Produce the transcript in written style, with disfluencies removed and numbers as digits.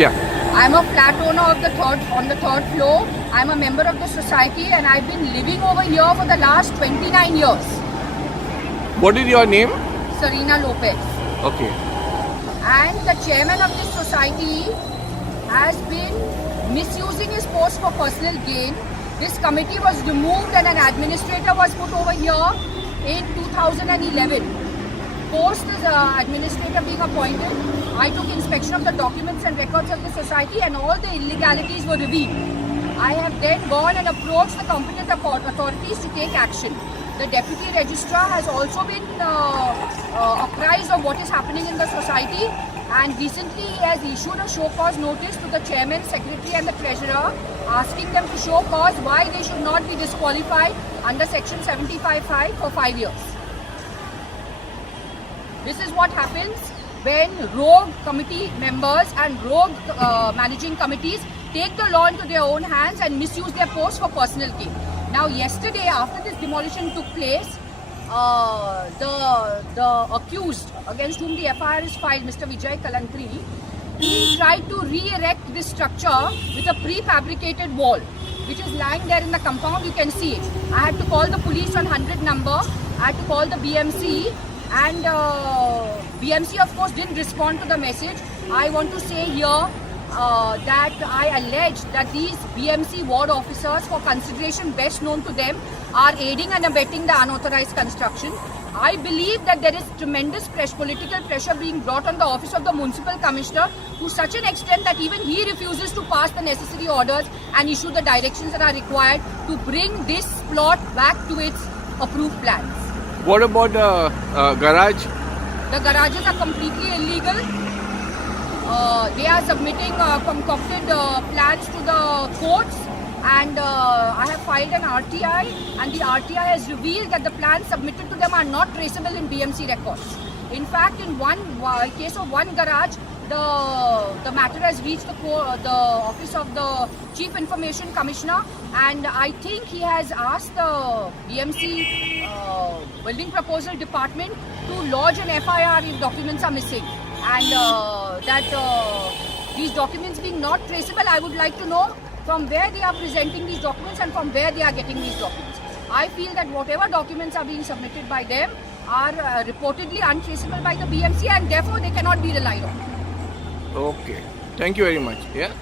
Yeah. I'm a flat owner of on the third floor. I'm a member of the society and I've been living over here for the last 29 years. What is your name? Serena Lopez. Okay. And the chairman of this society has been misusing his post for personal gain. This committee was removed and an administrator was put over here in 2011. Post is administrator being appointed, I took inspection of the documents and records of the society and all the illegalities were revealed. I have then gone and approached the competent authorities to take action. The deputy registrar has also been apprised of what is happening in the society, and recently he has issued a show cause notice to the chairman, secretary and the treasurer, asking them to show cause why they should not be disqualified under section 75(5) for 5 years. This is what happens when rogue committee members and rogue managing committees take the law into their own hands and misuse their posts for personal gain. Now yesterday, after this demolition took place, the accused against whom the FIR is filed, Mr. Vijay Kalantri, he tried to re-erect this structure with a prefabricated wall, which is lying there in the compound. You can see it. I had to call the police on 100 number. I had to call the BMC. And BMC of course didn't respond to the message. I want to say here that I allege that these BMC ward officers, for consideration best known to them, are aiding and abetting the unauthorized construction. I believe that there is tremendous political pressure being brought on the office of the municipal commissioner to such an extent that even he refuses to pass the necessary orders and issue the directions that are required to bring this plot back to its approved plans. What about the garage? The garages are completely illegal. They are submitting concocted plans to the courts, and I have filed an RTI, and the RTI has revealed that the plans submitted to them are not traceable in BMC records. In fact, in case of one garage, the matter has reached the office of the Chief Information Commissioner, and I think he has asked the BMC Building Proposal Department to lodge an FIR if documents are missing, and these documents being not traceable, I would like to know from where they are presenting these documents and from where they are getting these documents. I feel that whatever documents are being submitted by them are reportedly untraceable by the BMC, and therefore they cannot be relied on. Okay. Thank you very much. Yeah.